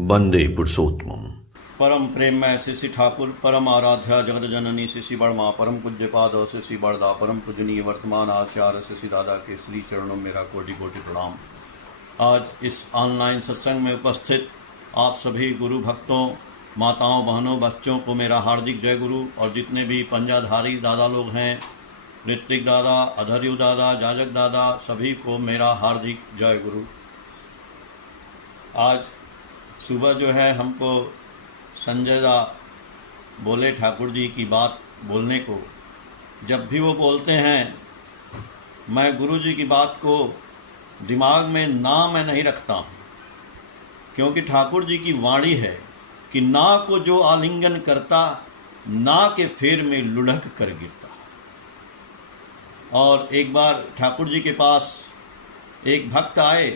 वंदे पुरुषोत्तमम। परम प्रेममय श्री ठाकुर, परम आराध्या जगत जननी श्री बड़मा, परम पूज्य पाद श्री बड़दा, परम पूजनीय वर्तमान आचार्य श्री दादा के श्री चरणों में मेरा कोटि कोटि प्रणाम। आज इस ऑनलाइन सत्संग में उपस्थित आप सभी गुरु भक्तों, माताओं, बहनों, बच्चों को मेरा हार्दिक जय गुरु। और जितने भी पंजाधारी दादा लोग हैं, ऋत्विक दादा, अधर्यु दादा, जाजक दादा, सभी को मेरा हार्दिक जय गुरु। आज सुबह जो है हमको संजय दा बोले ठाकुर जी की बात बोलने को। जब भी वो बोलते हैं, मैं गुरु जी की बात को दिमाग में मैं नहीं रखता हूँ, क्योंकि ठाकुर जी की वाणी है कि ना को जो आलिंगन करता, ना के फेर में लुढ़क कर गिरता। और एक बार ठाकुर जी के पास एक भक्त आए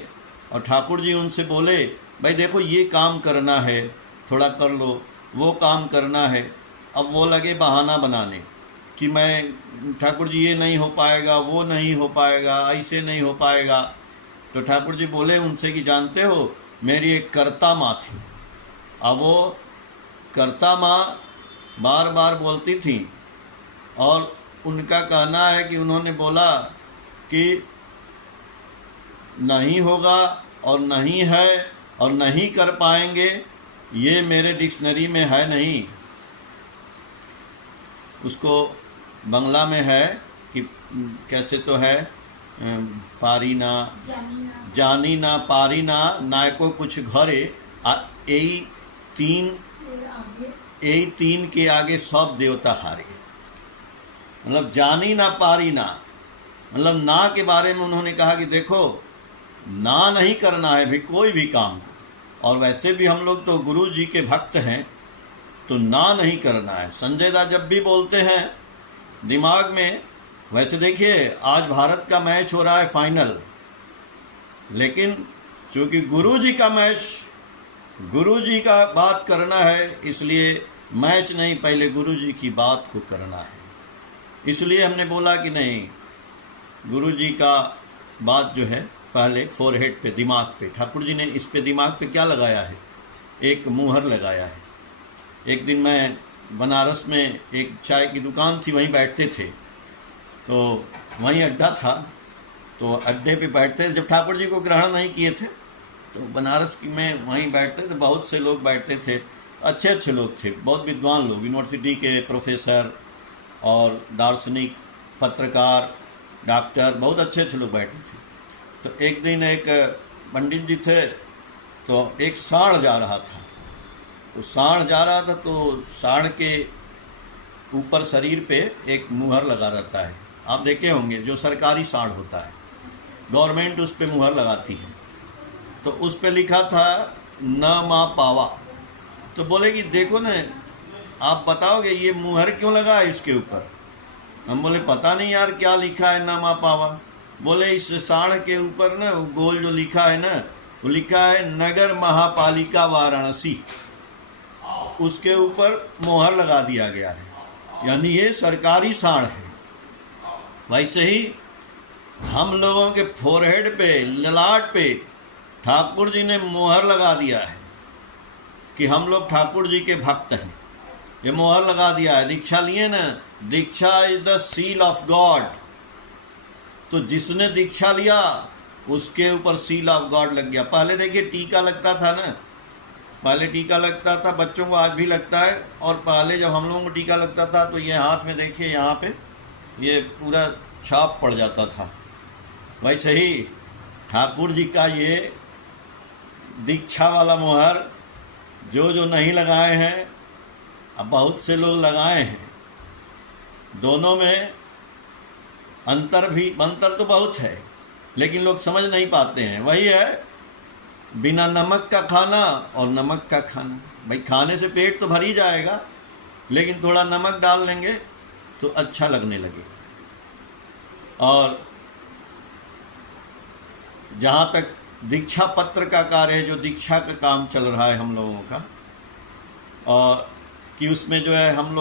और ठाकुर जी उनसे बोले, भाई देखो ये काम करना है, थोड़ा कर लो, वो काम करना है। अब वो लगे बहाना बनाने कि मैं ठाकुर जी ये नहीं हो पाएगा, वो नहीं हो पाएगा, ऐसे नहीं हो पाएगा। तो ठाकुर जी बोले उनसे कि जानते हो, मेरी एक कर्ता माँ थी। अब वो कर्ता माँ बार बार बोलती थी और उनका कहना है कि उन्होंने बोला कि नहीं होगा और नहीं है और नहीं कर पाएंगे, ये मेरे डिक्शनरी में है नहीं। उसको बंगला में है कि कैसे तो है, पारी ना जानी ना पारी ना नायको कुछ घरे, यही तीन के आगे सब देवता हारे। मतलब जानी ना पारी ना, मतलब ना के बारे में उन्होंने कहा कि देखो, ना नहीं करना है भी कोई भी काम। और वैसे भी हम लोग तो गुरु जी के भक्त हैं, तो ना नहीं करना है। संजय दा जब भी बोलते हैं दिमाग में, वैसे देखिए आज भारत का मैच हो रहा है फाइनल, लेकिन चूँकि गुरु जी का मैच, गुरु जी का बात करना है, इसलिए मैच नहीं, पहले गुरु जी की बात को करना है। इसलिए हमने बोला कि नहीं, गुरु जी का बात जो है पहले फोरहेड पे, दिमाग पे। ठाकुर जी ने इस पे दिमाग पे क्या लगाया है, एक मुहर लगाया है। एक दिन मैं बनारस में एक चाय की दुकान थी, वहीं बैठते थे, तो वहीं अड्डा था, तो अड्डे पे बैठते थे। जब ठाकुर जी को ग्रहण नहीं किए थे तो बनारस की में वहीं बैठते थे, बहुत से लोग बैठते थे, अच्छे अच्छे लोग थे, बहुत विद्वान लोग, यूनिवर्सिटी के प्रोफेसर और दार्शनिक, पत्रकार, डॉक्टर, बहुत अच्छे अच्छे लोग बैठे थे। तो एक दिन एक पंडित जी थे, तो एक सांड जा रहा था, तो सांड जा रहा था, तो सांड के ऊपर शरीर पे एक मुहर लगा रहता है। आप देखे होंगे, जो सरकारी सांड होता है, गवर्नमेंट उस पर मुहर लगाती है। तो उस पर लिखा था न मा पावा। तो बोले कि देखो न, आप बताओगे ये मुहर क्यों लगा है इसके ऊपर। हम बोले पता नहीं यार क्या लिखा है न मा पावा। बोले इस सांड के ऊपर ना गोल जो लिखा है ना, वो लिखा है नगर महापालिका वाराणसी, उसके ऊपर मोहर लगा दिया गया है, यानी ये सरकारी सांड है। वैसे ही हम लोगों के फोरहेड पे, ललाट पे ठाकुर जी ने मोहर लगा दिया है कि हम लोग ठाकुर जी के भक्त हैं। ये मोहर लगा दिया है। दीक्षा लिए ना, diksha is the seal of God. तो जिसने दीक्षा लिया उसके ऊपर सील ऑफ गॉड लग गया। पहले देखिए टीका लगता था ना, पहले टीका लगता था, बच्चों को आज भी लगता है। और पहले जब हम लोगों को टीका लगता था तो ये हाथ में देखिए, यहाँ पे ये पूरा छाप पड़ जाता था। वैसे ही ठाकुर जी का ये दीक्षा वाला मोहर जो नहीं लगाए हैं, अब बहुत से लोग लगाए हैं। दोनों में अंतर तो बहुत है, लेकिन लोग समझ नहीं पाते हैं। वही है बिना नमक का खाना और नमक का खाना। भाई खाने से पेट तो भर ही जाएगा, लेकिन थोड़ा नमक डाल लेंगे तो अच्छा लगने लगेगा। और जहाँ तक दीक्षा पत्र का कार्य है, जो दीक्षा का काम चल रहा है हम लोगों का, और कि उसमें जो है हम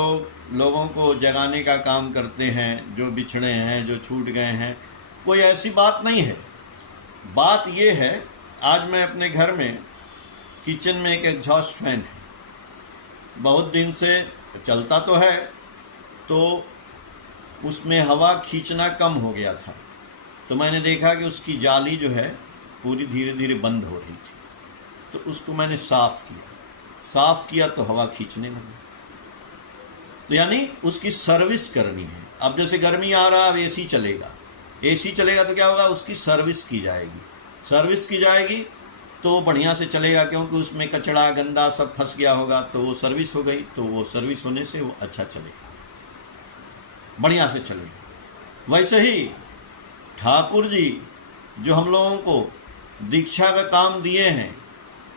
लोगों को जगाने का काम करते हैं, जो बिछड़े हैं, जो छूट गए हैं। कोई ऐसी बात नहीं है, बात ये है, आज मैं अपने घर में किचन में एक एग्जॉस्ट फैन है, बहुत दिन से चलता तो है, तो उसमें हवा खींचना कम हो गया था। तो मैंने देखा कि उसकी जाली जो है पूरी धीरे धीरे बंद हो रही थी, तो उसको मैंने साफ़ किया तो हवा खींचने लगी। तो यानी उसकी सर्विस करनी है। अब जैसे गर्मी आ रहा है, अब एसी चलेगा तो क्या होगा, उसकी सर्विस की जाएगी तो बढ़िया से चलेगा, क्योंकि उसमें कचड़ा गंदा सब फंस गया होगा, तो वो सर्विस हो गई, तो वो सर्विस होने से वो अच्छा चलेगा, बढ़िया से चलेगा। वैसे ही ठाकुर जी जो हम लोगों को दीक्षा का काम दिए हैं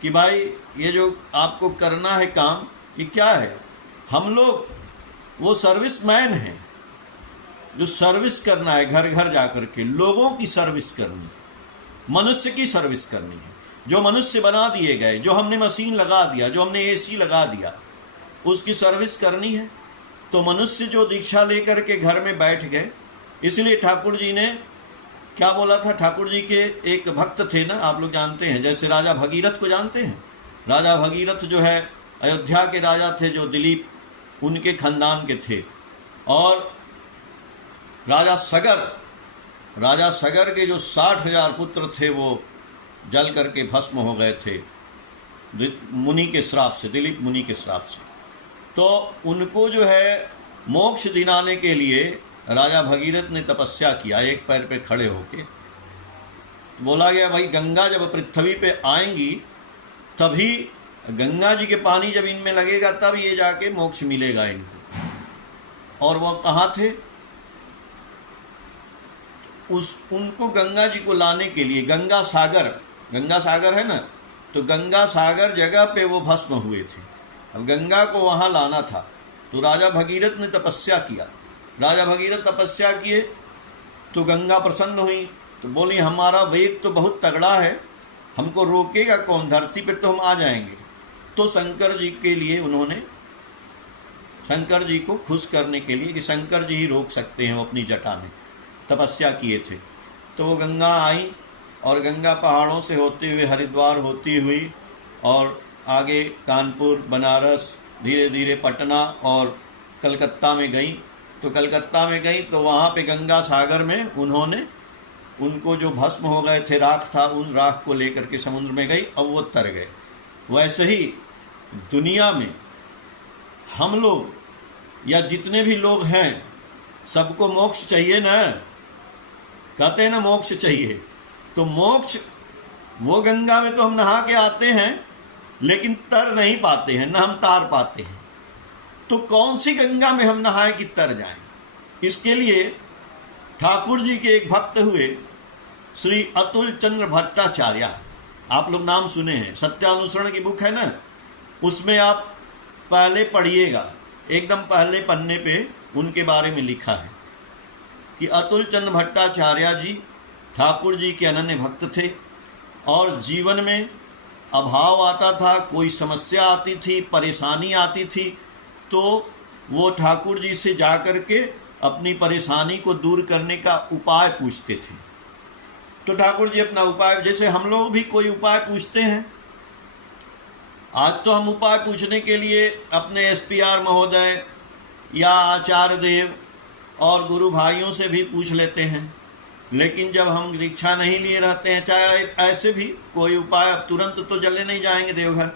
कि भाई ये जो आपको करना है काम, ये क्या है, हम लोग वो सर्विसमैन हैं जो सर्विस करना है, घर घर जा कर के लोगों की सर्विस करनी, मनुष्य की सर्विस करनी है। जो मनुष्य बना दिए गए, जो हमने मशीन लगा दिया, जो हमने एसी लगा दिया, उसकी सर्विस करनी है। तो मनुष्य जो दीक्षा लेकर के घर में बैठ गए, इसलिए ठाकुर जी ने क्या बोला था। ठाकुर जी के एक भक्त थे ना, आप लोग जानते हैं, जैसे राजा भगीरथ को जानते हैं। राजा भगीरथ जो है अयोध्या के राजा थे, जो दिलीप उनके खानदान के थे। और राजा सगर के जो 60,000 पुत्र थे वो जल करके भस्म हो गए थे मुनि के श्राप से, दिलीप मुनि के श्राप से। तो उनको जो है मोक्ष दिलाने के लिए राजा भगीरथ ने तपस्या किया, एक पैर पे खड़े होके। बोला गया भाई गंगा जब पृथ्वी पे आएंगी, तभी गंगा जी के पानी जब इनमें लगेगा, तब ये जाके मोक्ष मिलेगा इनको। और वो कहाँ थे, उनको गंगा जी को लाने के लिए गंगा सागर है ना, तो गंगा सागर जगह पे वो भस्म हुए थे। अब गंगा को वहाँ लाना था, तो राजा भगीरथ ने तपस्या किया। राजा भगीरथ तपस्या किए तो गंगा प्रसन्न हुई, तो बोली हमारा वेग तो बहुत तगड़ा है, हमको रोकेगा कौन, धरती पे तो हम आ जाएंगे। तो शंकर जी के लिए उन्होंने, शंकर जी को खुश करने के लिए कि शंकर जी ही रोक सकते हैं, वो अपनी जटा में तपस्या किए थे। तो वो गंगा आई, और गंगा पहाड़ों से होते हुए हरिद्वार होती हुई और आगे कानपुर, बनारस, धीरे धीरे पटना और कलकत्ता में गई। तो कलकत्ता में गई तो वहाँ पे गंगा सागर में उन्होंने, उनको जो भस्म हो गए थे, राख था, उन राख को लेकर के समुद्र में गई और वो तर गए। वैसे ही दुनिया में हम लोग या जितने भी लोग हैं, सबको मोक्ष चाहिए ना, कहते हैं ना मोक्ष चाहिए। तो मोक्ष वो गंगा में तो हम नहा के आते हैं, लेकिन तर नहीं पाते हैं, ना हम तार पाते हैं। तो कौन सी गंगा में हम नहाए कि तर जाएं? इसके लिए ठाकुर जी के एक भक्त हुए श्री अतुल चंद्र भट्टाचार्य, आप लोग नाम सुने हैं, सत्यानुसरण की बुक है ना, उसमें आप पहले पढ़िएगा, एकदम पहले पन्ने पे उनके बारे में लिखा है कि अतुल चंद्र भट्टाचार्य जी ठाकुर जी के अनन्य भक्त थे। और जीवन में अभाव आता था, कोई समस्या आती थी, परेशानी आती थी, तो वो ठाकुर जी से जा कर के अपनी परेशानी को दूर करने का उपाय पूछते थे। तो ठाकुर जी अपना उपाय, जैसे हम लोग भी कोई उपाय पूछते हैं। आज तो हम उपाय पूछने के लिए अपने SPR महोदय या आचार्य देव और गुरु भाइयों से भी पूछ लेते हैं, लेकिन जब हम दीक्षा नहीं लिए रहते हैं, चाहे ऐसे भी कोई उपाय, अब तुरंत तो जल्दी नहीं जाएंगे देवघर,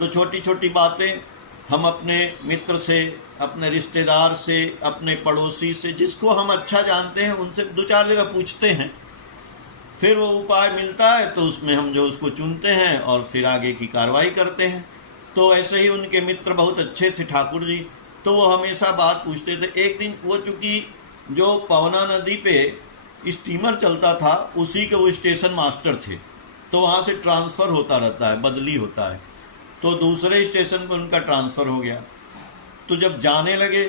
तो छोटी छोटी बातें हम अपने मित्र से, अपने रिश्तेदार से, अपने पड़ोसी से, जिसको हम अच्छा जानते हैं, उनसे 2-4 जगह पूछते हैं। फिर वो उपाय मिलता है तो उसमें हम जो उसको चुनते हैं और फिर आगे की कार्रवाई करते हैं। तो ऐसे ही उनके मित्र बहुत अच्छे थे ठाकुर जी, तो वो हमेशा बात पूछते थे। एक दिन वो, चूँकि जो पवना नदी पे स्टीमर चलता था, उसी के वो स्टेशन मास्टर थे, तो वहाँ से ट्रांसफ़र होता रहता है, बदली होता है, तो दूसरे स्टेशन पर उनका ट्रांसफ़र हो गया। तो जब जाने लगे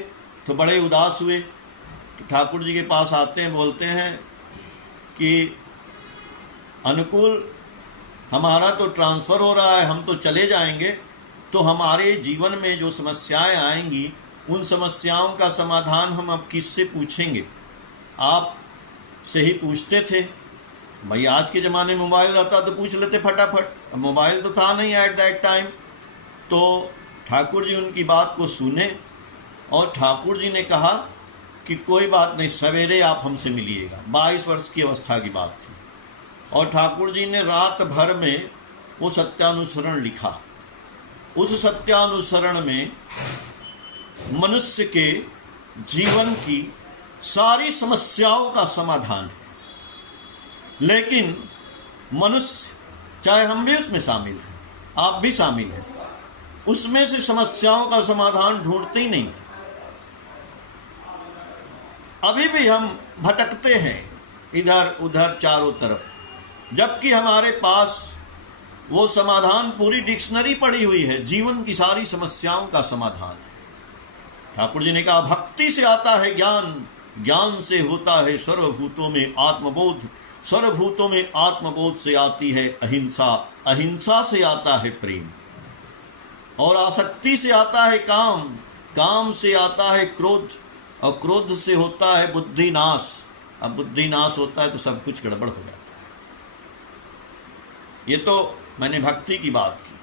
तो बड़े उदास हुए, तो ठाकुर जी के पास आते हैं, बोलते हैं कि अनुकूल, हमारा तो ट्रांसफ़र हो रहा है, हम तो चले जाएंगे, तो हमारे जीवन में जो समस्याएं आएंगी, उन समस्याओं का समाधान हम अब किससे पूछेंगे? आप से ही पूछते थे। भाई आज के ज़माने में मोबाइल रहता तो पूछ लेते फटाफट, अब मोबाइल तो था नहीं एट दैट टाइम। तो ठाकुर जी उनकी बात को सुने और ठाकुर जी ने कहा कि कोई बात नहीं, सवेरे आप हमसे मिलिएगा। 22 वर्ष की अवस्था की बात थी और ठाकुर जी ने रात भर में वो सत्यानुसरण लिखा। उस सत्यानुसरण में मनुष्य के जीवन की सारी समस्याओं का समाधान है। लेकिन मनुष्य, चाहे हम भी उसमें शामिल हैं, आप भी शामिल हैं, उसमें से समस्याओं का समाधान ढूंढते ही नहीं। अभी भी हम भटकते हैं इधर उधर चारों तरफ, जबकि हमारे पास वो समाधान, पूरी डिक्शनरी पड़ी हुई है, जीवन की सारी समस्याओं का समाधान है। ठाकुर जी ने कहा भक्ति से आता है ज्ञान, ज्ञान से होता है सर्वभूतों में आत्मबोध, सर्वभूतों में आत्मबोध से आती है अहिंसा, अहिंसा से आता है प्रेम, और आसक्ति से आता है काम, काम से आता है क्रोध, और क्रोध से होता है बुद्धि नाश। अब बुद्धि नाश होता है तो सब कुछ गड़बड़ हो जाता है। ये तो मैंने भक्ति की बात की।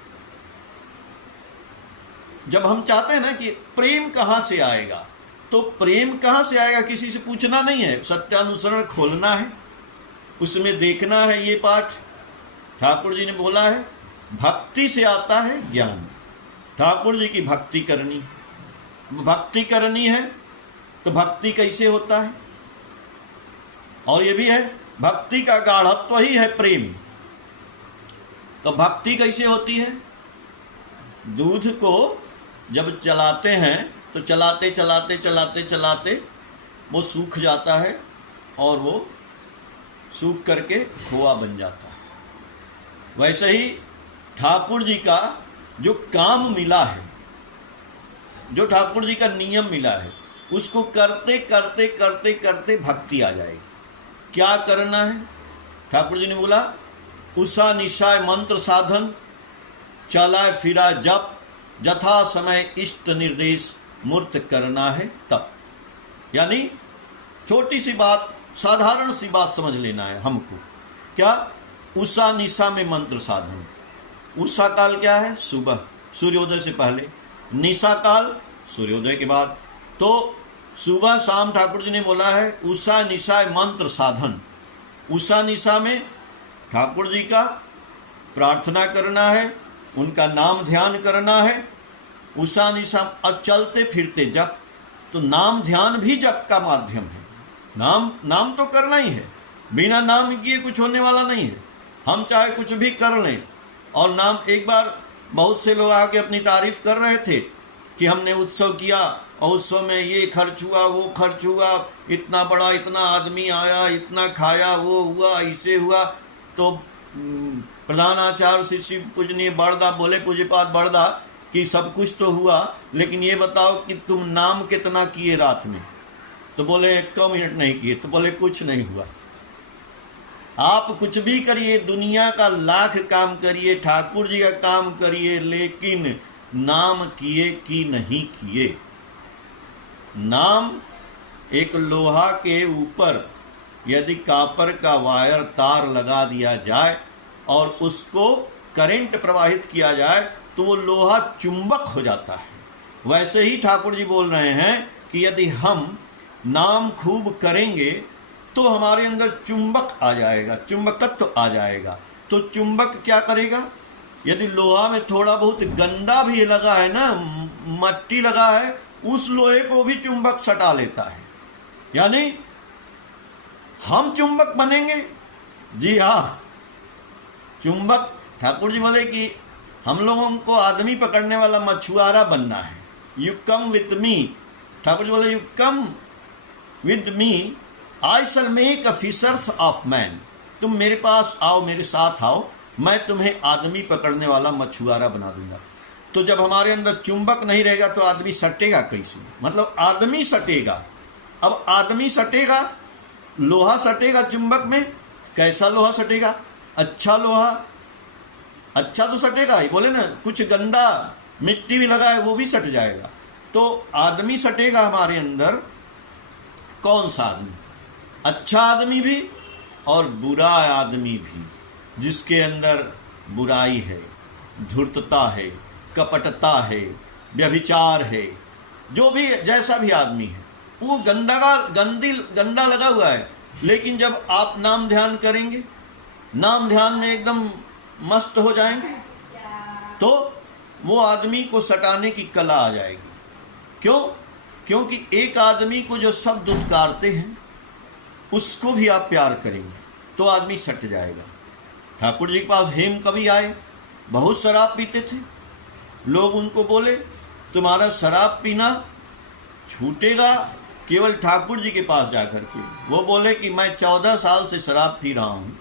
जब हम चाहते हैं ना कि प्रेम कहाँ से आएगा, तो प्रेम कहाँ से आएगा किसी से पूछना नहीं है, सत्यानुसरण खोलना है, उसमें देखना है। ये पाठ ठाकुर जी ने बोला है भक्ति से आता है ज्ञान। ठाकुर जी की भक्ति करनी, भक्ति करनी है तो भक्ति कैसे होता है, और ये भी है भक्ति का गाढ़त्व ही है प्रेम। तो भक्ति कैसे होती है, दूध को जब चलाते हैं तो चलाते चलाते चलाते चलाते वो सूख जाता है और वो सूख करके खोआ बन जाता है। वैसे ही ठाकुर जी का जो काम मिला है, जो ठाकुर जी का नियम मिला है, उसको करते करते करते करते भक्ति आ जाएगी। क्या करना है, ठाकुर जी ने बोला उषा निशाय मंत्र साधन, चलाए फिरा जप, यथा समय इष्ट निर्देश, मूर्त करना है तप। यानी छोटी सी बात, साधारण सी बात समझ लेना है हमको। क्या, उषा निशा में मंत्र साधन। उषा काल क्या है, सुबह सूर्योदय से पहले, निशा काल सूर्योदय के बाद। तो सुबह शाम ठाकुर जी ने बोला है उषा निशा मंत्र साधन। उषा निशा में ठाकुर जी का प्रार्थना करना है, उनका नाम ध्यान करना है। उषा निशा और चलते फिरते जप, तो नाम ध्यान भी जप का माध्यम है। नाम तो करना ही है, बिना नाम किए कुछ होने वाला नहीं है। हम चाहे कुछ भी कर लें, और नाम, एक बार बहुत से लोग आके अपनी तारीफ कर रहे थे कि हमने उत्सव किया और उत्सव में ये खर्च हुआ, वो खर्च हुआ, इतना बड़ा, इतना आदमी आया, इतना खाया, वो हुआ, ऐसे हुआ। तो प्रधानाचार्य शिष्य पूजनीय बड़दा बोले, पूज्यपाद बड़दा, कि सब कुछ तो हुआ, लेकिन ये बताओ कि तुम नाम कितना किए रात में? तो बोले 1 मिनट नहीं किए। तो बोले कुछ नहीं हुआ। आप कुछ भी करिए, दुनिया का लाख काम करिए, ठाकुर जी का काम करिए, लेकिन नाम किए कि नहीं किए। नाम एक लोहा के ऊपर यदि कापर का वायर तार लगा दिया जाए और उसको करंट प्रवाहित किया जाए तो वो लोहा चुंबक हो जाता है। वैसे ही ठाकुर जी बोल रहे हैं कि यदि हम नाम खूब करेंगे तो हमारे अंदर चुंबक आ जाएगा, चुंबकत्व आ जाएगा। तो चुंबक क्या करेगा, यदि लोहा में थोड़ा बहुत गंदा भी लगा है ना, मट्टी लगा है, उस लोहे को भी चुंबक सटा लेता है। यानी हम चुंबक बनेंगे। जी हाँ, चुंबक। ठाकुर जी बोले कि हम लोगों को आदमी पकड़ने वाला मछुआरा बनना है। You come with me, Thakur ji बोले you come with me, I shall make a fishers of man. तुम मेरे पास आओ, मेरे साथ आओ, मैं तुम्हें आदमी पकड़ने वाला मछुआरा बना दूंगा। तो जब हमारे अंदर चुंबक नहीं रहेगा तो आदमी सटेगा कैसे, मतलब आदमी सटेगा। अब आदमी सटेगा, लोहा सटेगा चुंबक में। कैसा लोहा सटेगा, अच्छा लोहा, अच्छा तो सटेगा ही। बोले ना, कुछ गंदा मिट्टी भी लगा है वो भी सट जाएगा। तो आदमी सटेगा हमारे अंदर। कौन सा आदमी, अच्छा आदमी भी और बुरा आदमी भी, जिसके अंदर बुराई है, धूर्तता है, कपटता है, व्यभिचार है, जो भी जैसा भी आदमी है, वो गंदा लगा हुआ है। लेकिन जब आप नाम ध्यान करेंगे, नाम ध्यान में एकदम मस्त हो जाएंगे, तो वो आदमी को सटाने की कला आ जाएगी। क्यों? क्योंकि एक आदमी को जो शब्द उद्गारते हैं उसको भी आप प्यार करेंगे तो आदमी सट जाएगा। ठाकुर जी के पास हेम कवि आए, बहुत शराब पीते थे। लोग उनको बोले तुम्हारा शराब पीना छूटेगा केवल ठाकुर जी के पास जाकर के। वो बोले कि मैं 14 साल से शराब पी रहा हूँ,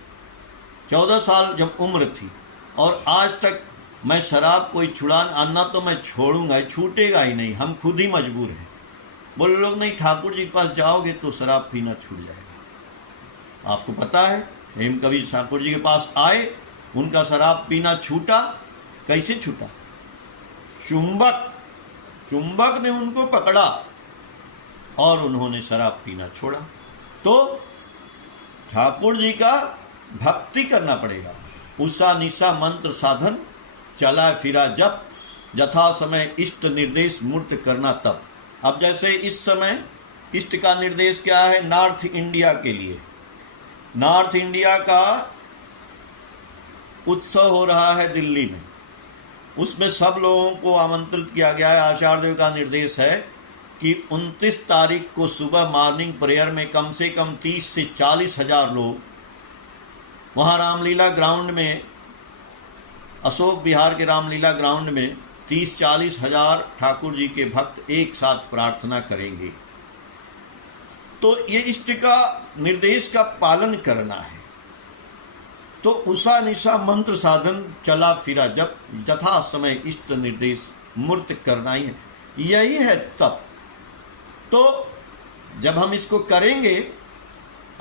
14 साल जब उम्र थी, और आज तक मैं शराब कोई आना तो मैं छोड़ूंगा, छूटेगा ही नहीं, हम खुद ही मजबूर हैं। बोले लोग नहीं, ठाकुर जी के पास जाओगे तो शराब पीना छूट जाएगा। आपको पता है हेम कवि ठाकुर जी के पास आए, उनका शराब पीना छूटा। कैसे छूटा? चुंबक ने उनको पकड़ा और उन्होंने शराब पीना छोड़ा। तो ठाकुर जी का भक्ति करना पड़ेगा। उषा निशा मंत्र साधन, चला फिरा जप, यथा समय इष्ट निर्देश मूर्त करना तप। अब जैसे इस समय इष्ट का निर्देश क्या है? नॉर्थ इंडिया के लिए नॉर्थ इंडिया का उत्सव हो रहा है दिल्ली में, उसमें सब लोगों को आमंत्रित किया गया है। आचार्य देव का निर्देश है कि 29 तारीख को सुबह मॉर्निंग प्रेयर में कम से कम 30 से 40 हज़ार लोग वहाँ रामलीला ग्राउंड में, अशोक विहार के रामलीला ग्राउंड में 30-40 हज़ार ठाकुर जी के भक्त एक साथ प्रार्थना करेंगे। तो ये इष्ट का निर्देश का पालन करना है। तो उषा निशा मंत्र साधन, चला फिरा जप, यथा समय इष्ट निर्देश मूर्त करना ही है, यही है तप। तो जब हम इसको करेंगे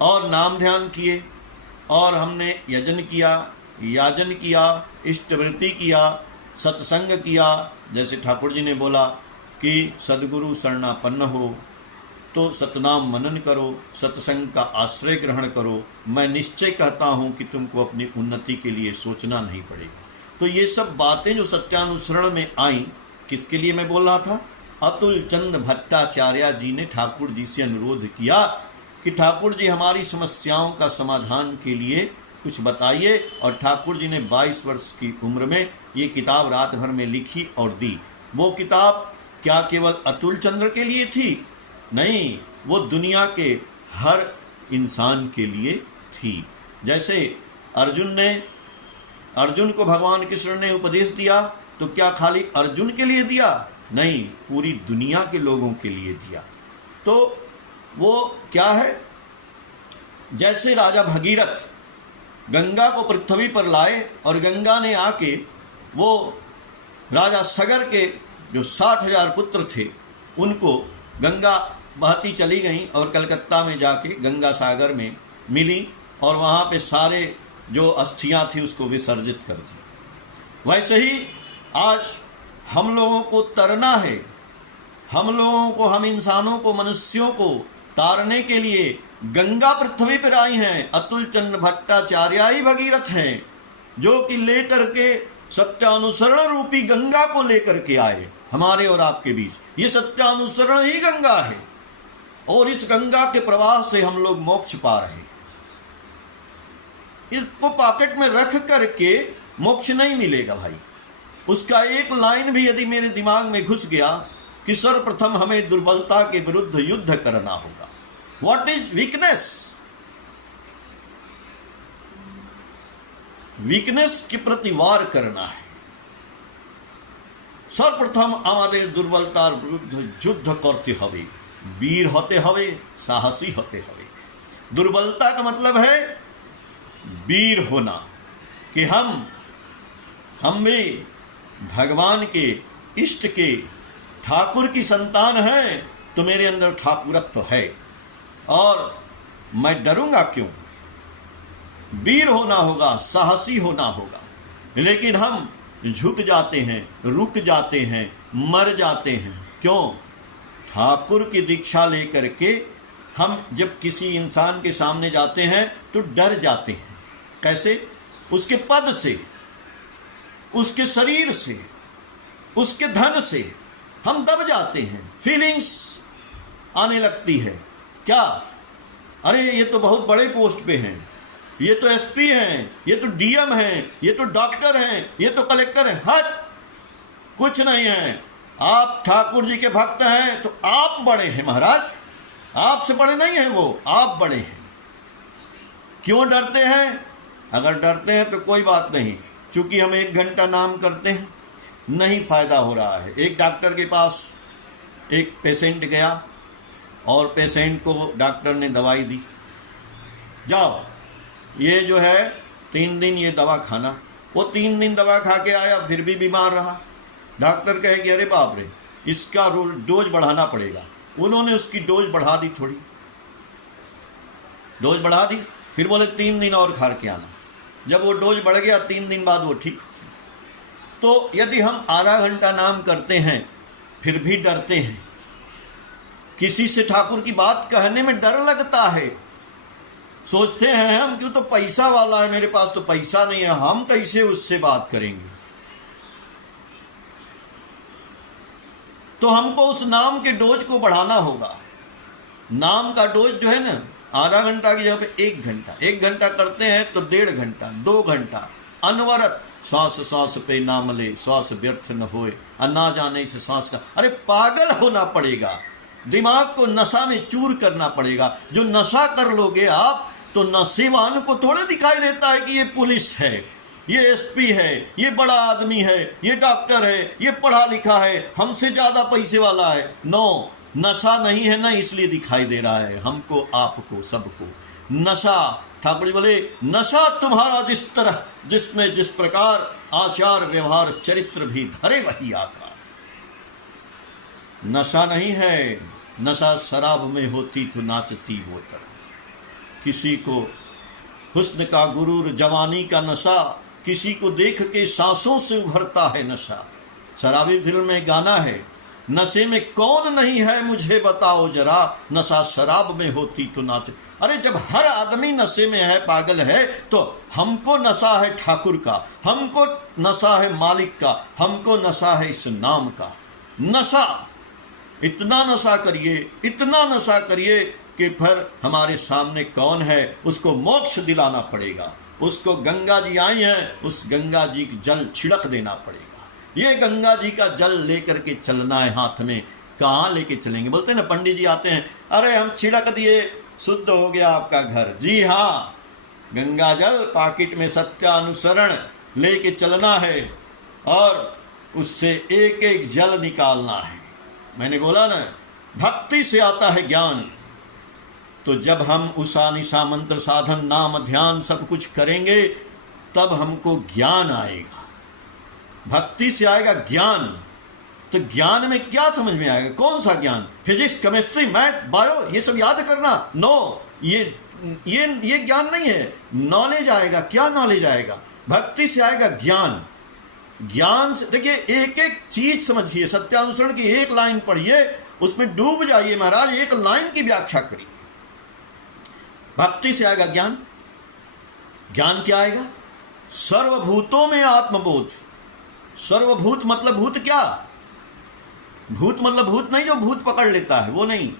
और नाम ध्यान किए और हमने याजन किया, इष्टवृत्ति किया, सत्संग किया, जैसे ठाकुर जी ने बोला कि सद्गुरु शरणापन्न हो तो सतनाम मनन करो, सत्संग का आश्रय ग्रहण करो। मैं निश्चय कहता हूँ कि तुमको अपनी उन्नति के लिए सोचना नहीं पड़ेगा। तो ये सब बातें जो सत्यानुसरण में आई, किसके लिए मैं बोल रहा था? अतुल चंद भट्टाचार्य जी ने ठाकुर जी से अनुरोध किया कि ठाकुर जी हमारी समस्याओं का समाधान के लिए कुछ बताइए। और ठाकुर जी ने 22 वर्ष की उम्र में ये किताब रात भर में लिखी और दी। वो किताब क्या केवल अतुल चंद्र के लिए थी? नहीं, वो दुनिया के हर इंसान के लिए थी। जैसे अर्जुन को भगवान कृष्ण ने उपदेश दिया तो क्या खाली अर्जुन के लिए दिया? नहीं, पूरी दुनिया के लोगों के लिए दिया। तो वो क्या है? जैसे राजा भगीरथ गंगा को पृथ्वी पर लाए और गंगा ने आके वो राजा सगर के जो 60,000 पुत्र थे उनको, गंगा बहती चली गई और कलकत्ता में जाके गंगा सागर में मिली और वहाँ पे सारे जो अस्थियाँ थी उसको विसर्जित कर दी। वैसे ही आज हम लोगों को तरना है, हम इंसानों को, मनुष्यों को तारने के लिए गंगा पृथ्वी पर आई हैं। अतुल चंद्र भट्टाचार्य ही भगीरथ हैं, जो कि लेकर के सत्यानुसरण रूपी गंगा को लेकर के आए हमारे और आपके बीच। ये सत्यानुसरण ही गंगा है और इस गंगा के प्रवाह से हम लोग मोक्ष पा रहे हैं। इसको पॉकेट में रख करके मोक्ष नहीं मिलेगा भाई। उसका एक लाइन भी यदि मेरे दिमाग में घुस गया कि सर्वप्रथम हमें दुर्बलता के विरुद्ध युद्ध करना होगा। What is weakness? वीकनेस के प्रति वार करना है। सर्वप्रथम आमादेर दुर्बलतार विरुद्ध युद्ध करते हवे, वीर होते हवे, साहसी होते हवे। दुर्बलता का मतलब है वीर होना, कि हम भी भगवान के, इष्ट के, ठाकुर की संतान हैं, तो मेरे अंदर ठाकुरत्व है और मैं डरूंगा क्यों? वीर होना होगा, साहसी होना होगा। लेकिन हम झुक जाते हैं, रुक जाते हैं, मर जाते हैं। क्यों? ठाकुर की दीक्षा लेकर के हम जब किसी इंसान के सामने जाते हैं तो डर जाते हैं। कैसे? उसके पद से, उसके शरीर से, उसके धन से हम दब जाते हैं। फीलिंग्स आने लगती है। क्या? अरे ये तो बहुत बड़े पोस्ट पे हैं, ये तो एसपी हैं, ये तो डीएम हैं, ये तो डॉक्टर हैं, ये तो कलेक्टर हैं। हट, कुछ नहीं है। आप ठाकुर जी के भक्त हैं तो आप बड़े हैं महाराज, आपसे बड़े नहीं हैं वो, आप बड़े हैं। क्यों डरते हैं? अगर डरते हैं तो कोई बात नहीं, चूंकि हम 1 घंटा नाम करते हैं, नहीं फायदा हो रहा है। एक डॉक्टर के पास एक पेशेंट गया और पेशेंट को डॉक्टर ने दवाई दी, जाओ ये जो है 3 दिन ये दवा खाना। वो 3 दिन दवा खा के आया, फिर भी बीमार रहा। डॉक्टर कहे कि अरे बाप रे, इसका डोज बढ़ाना पड़ेगा। उन्होंने उसकी डोज बढ़ा दी, थोड़ी डोज बढ़ा दी। फिर बोले 3 दिन और खा के आना। जब वो डोज बढ़ गया 3 दिन बाद वो ठीक हो गया। तो यदि हम आधा घंटा नाम करते हैं फिर भी डरते हैं, किसी से ठाकुर की बात कहने में डर लगता है, सोचते हैं हम क्यों, तो पैसा वाला है, मेरे पास तो पैसा नहीं है, हम कैसे उससे बात करेंगे। तो हमको उस नाम के डोज को बढ़ाना होगा। नाम का डोज जो है ना, आधा घंटा की जगह पे 1 घंटा, 1 घंटा करते हैं तो 1.5 घंटा, 2 घंटा अनवरत सांस सांस पे नाम ले, श्वास व्यर्थ न होए, ना जाने से सांस का। अरे पागल होना पड़ेगा, दिमाग को नशा में चूर करना पड़ेगा। जो नशा कर लोगे आप तो नशेवान को थोड़ा दिखाई देता है कि ये पुलिस है, ये एसपी है, ये बड़ा आदमी है, ये डॉक्टर है, ये पढ़ा लिखा है, हमसे ज्यादा पैसे वाला है। नो, नशा नहीं है ना, इसलिए दिखाई दे रहा है हमको, आपको, सबको। नशा, ठाकुर जी बोले, नशा तुम्हारा जिस तरह, जिसमें जिस प्रकार आचार व्यवहार चरित्र भी धरे वही आकार। नशा नहीं है, नशा शराब में होती तो नाचती वो तरह। किसी को हुस्न का गुरूर, जवानी का नशा, किसी को देख के सांसों से उभरता है नशा। शराबी फिल्म में गाना है, नशे में कौन नहीं है मुझे बताओ जरा, नशा शराब में होती तो नाच। अरे जब हर आदमी नशे में है, पागल है, तो हमको नशा है ठाकुर का, हमको नशा है मालिक का, हमको नशा है इस नाम का। नशा, इतना नशा करिए, इतना नशा करिए कि फिर हमारे सामने कौन है, उसको मोक्ष दिलाना पड़ेगा। उसको गंगा जी आई हैं, उस गंगा जी की जल छिड़क देना पड़ेगा। ये गंगा जी का जल लेकर के चलना है हाथ में। कहाँ लेके चलेंगे? बोलते हैं ना, पंडित जी आते हैं, अरे हम छिड़क दिए, शुद्ध हो गया आपका घर। जी हाँ, गंगा जल पाकिट में सत्यानुसरण लेके चलना है और उससे एक एक जल निकालना है। मैंने बोला ना, भक्ति से आता है ज्ञान। तो जब हम उषा निशा मंत्र साधन नाम ध्यान सब कुछ करेंगे तब हमको ज्ञान आएगा। भक्ति से आएगा ज्ञान। तो ज्ञान में क्या समझ में आएगा? कौन सा ज्ञान? फिजिक्स, केमिस्ट्री, मैथ, बायो, ये सब याद करना? नो, ये ज्ञान नहीं है। नॉलेज आएगा। क्या नॉलेज आएगा? भक्ति से आएगा ज्ञान। ज्ञान से देखिए, एक एक चीज समझिए। सत्यानुसरण की एक लाइन पढ़िए, उसमें डूब जाइए महाराज, एक लाइन की व्याख्या करिए। भक्ति से आएगा ज्ञान। ज्ञान क्या आएगा? सर्वभूतों में आत्मबोध। सर्वभूत मतलब भूत क्या? भूत मतलब भूत नहीं जो भूत पकड़ लेता है, वो नहीं।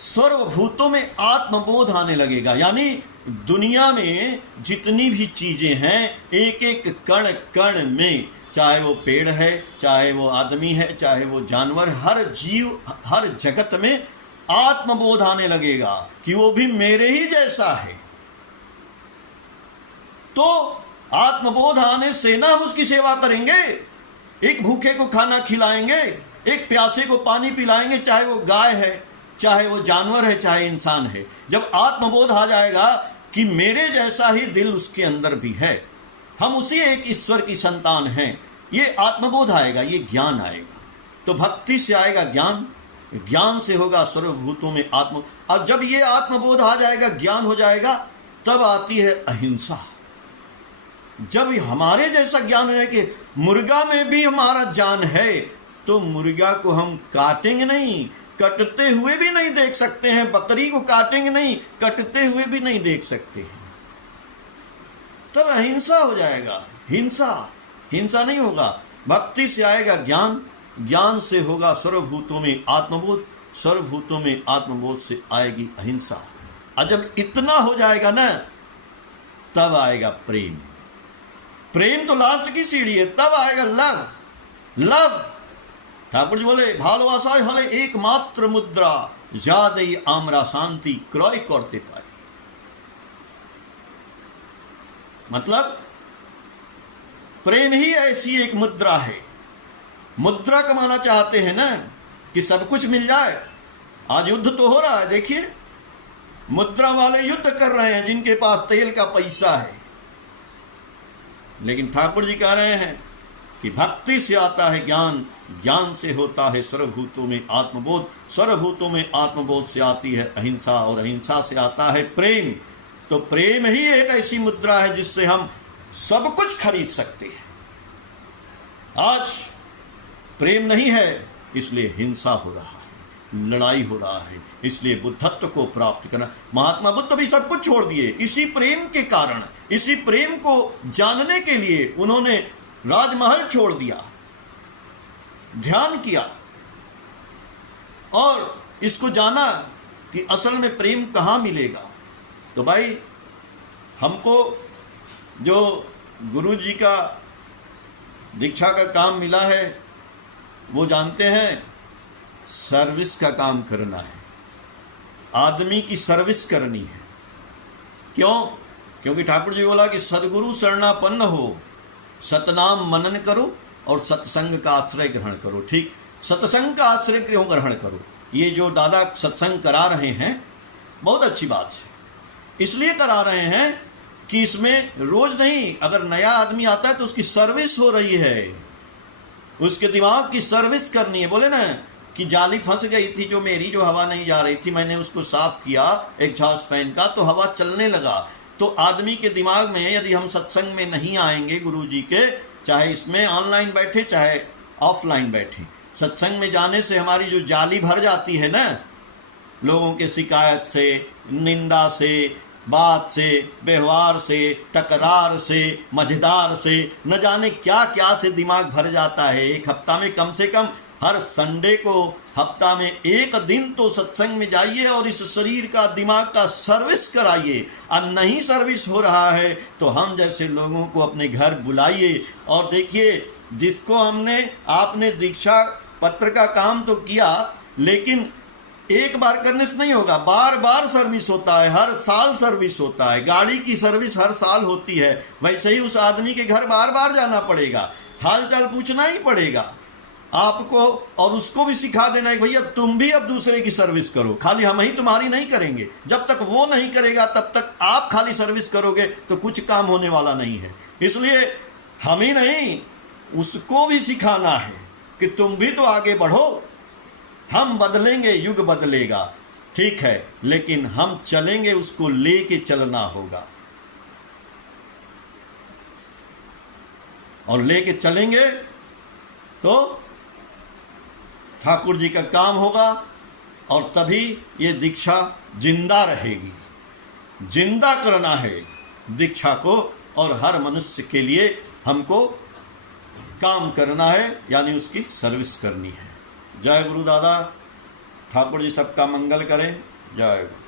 सर्वभूतों में आत्मबोध आने लगेगा, यानी दुनिया में जितनी भी चीजें हैं, एक एक कण कण में, चाहे वो पेड़ है, चाहे वो आदमी है, चाहे वो जानवर, हर जीव, हर जगत में आत्मबोध आने लगेगा कि वो भी मेरे ही जैसा है। तो आत्मबोध आने से ना हम उसकी सेवा करेंगे। एक भूखे को खाना खिलाएंगे, एक प्यासे को पानी पिलाएंगे, चाहे वो गाय है, चाहे वो जानवर है, चाहे इंसान है। जब आत्मबोध आ जाएगा कि मेरे जैसा ही दिल उसके अंदर भी है, हम उसी एक ईश्वर की संतान हैं, ये आत्मबोध आएगा, ये ज्ञान आएगा। तो भक्ति से आएगा ज्ञान, ज्ञान से होगा सर्वभूतों में आत्म। अब जब ये आत्मबोध आ जाएगा, ज्ञान हो जाएगा, तब आती है अहिंसा। जब हमारे जैसा ज्ञान है कि मुर्गा में भी हमारा जान है, तो मुर्गा को हम काटेंगे नहीं, कटते हुए भी नहीं देख सकते हैं, बकरी को काटेंगे नहीं, कटते हुए भी नहीं देख सकते हैं, तब अहिंसा हो जाएगा। हिंसा नहीं होगा। भक्ति से आएगा ज्ञान, ज्ञान से होगा सर्वभूतों में आत्मबोध, सर्वभूतों में आत्मबोध से आएगी अहिंसा। और जब इतना हो जाएगा ना, तब आएगा प्रेम। प्रेम तो लास्ट की सीढ़ी है, तब आएगा लव। ठाकुर जी बोले भालोबासाय हले एकमात्र मुद्रा, जादई आमरा शांति क्रय करते पाए। मतलब प्रेम ही ऐसी एक मुद्रा है। मुद्रा कमाना चाहते हैं ना कि सब कुछ मिल जाए। आज युद्ध तो हो रहा है, देखिए मुद्रा वाले युद्ध कर रहे हैं जिनके पास तेल का पैसा है। लेकिन ठाकुर जी कह रहे हैं कि भक्ति से आता है ज्ञान, ज्ञान से होता है सर्वभूतों में आत्मबोध, सर्वभूतों में आत्मबोध से आती है अहिंसा, और अहिंसा से आता है प्रेम। तो प्रेम ही एक ऐसी मुद्रा है जिससे हम सब कुछ खरीद सकते हैं। आज प्रेम नहीं है, इसलिए हिंसा हो रहा है, लड़ाई हो रहा है, इसलिए बुद्धत्व को प्राप्त करना। महात्मा बुद्ध भी सब कुछ छोड़ दिए इसी प्रेम के कारण। इसी प्रेम को जानने के लिए उन्होंने राजमहल छोड़ दिया, ध्यान किया और इसको जाना कि असल में प्रेम कहाँ मिलेगा। तो भाई हमको जो गुरु जी का दीक्षा का काम मिला है, वो जानते हैं सर्विस का काम करना है, आदमी की सर्विस करनी है। क्यों? क्योंकि ठाकुर जी बोला कि सदगुरु शरणापन्न हो, सतनाम मनन करो और सत्संग का आश्रय ग्रहण करो। ठीक, सत्संग का आश्रय क्यों ग्रहण करो? ये जो दादा सत्संग करा रहे हैं बहुत अच्छी बात है, इसलिए करा रहे हैं कि इसमें रोज नहीं, अगर नया आदमी आता है तो उसकी सर्विस हो रही है, उसके दिमाग की सर्विस करनी है। बोले ना कि जाली फंस गई थी जो मेरी, जो हवा नहीं जा रही थी, मैंने उसको साफ किया एग्जॉस्ट फैन का, तो हवा चलने लगा। तो आदमी के दिमाग में यदि हम सत्संग में नहीं आएंगे गुरु जी के, चाहे इसमें ऑनलाइन बैठे चाहे ऑफलाइन बैठे, सत्संग में जाने से हमारी जो जाली भर जाती है ना, लोगों के शिकायत से, निंदा से, बात से, व्यवहार से, तकरार से, मजेदार से, न जाने क्या क्या से दिमाग भर जाता है। एक हफ्ता में कम से कम हर संडे को हफ्ता में एक दिन तो सत्संग में जाइए और इस शरीर का, दिमाग का सर्विस कराइए। और नहीं सर्विस हो रहा है तो हम जैसे लोगों को अपने घर बुलाइए और देखिए, जिसको आपने दीक्षा पत्र का काम तो किया, लेकिन एक बार करने से नहीं होगा, बार बार सर्विस होता है, हर साल सर्विस होता है। गाड़ी की सर्विस हर साल होती है, वैसे ही उस आदमी के घर बार बार जाना पड़ेगा, हाल चाल पूछना ही पड़ेगा आपको, और उसको भी सिखा देना है भैया तुम भी अब दूसरे की सर्विस करो, खाली हम ही तुम्हारी नहीं करेंगे। जब तक वो नहीं करेगा तब तक आप खाली सर्विस करोगे तो कुछ काम होने वाला नहीं है। इसलिए हम ही नहीं, उसको भी सिखाना है कि तुम भी तो आगे बढ़ो। हम बदलेंगे, युग बदलेगा, ठीक है, लेकिन हम चलेंगे, उसको लेके चलना होगा, और लेके चलेंगे तो ठाकुर जी का काम होगा, और तभी ये दीक्षा जिंदा रहेगी। जिंदा करना है दीक्षा को, और हर मनुष्य के लिए हमको काम करना है, यानी उसकी सर्विस करनी है। जय गुरु दादा, ठाकुर जी सबका मंगल करें। जय गुरु।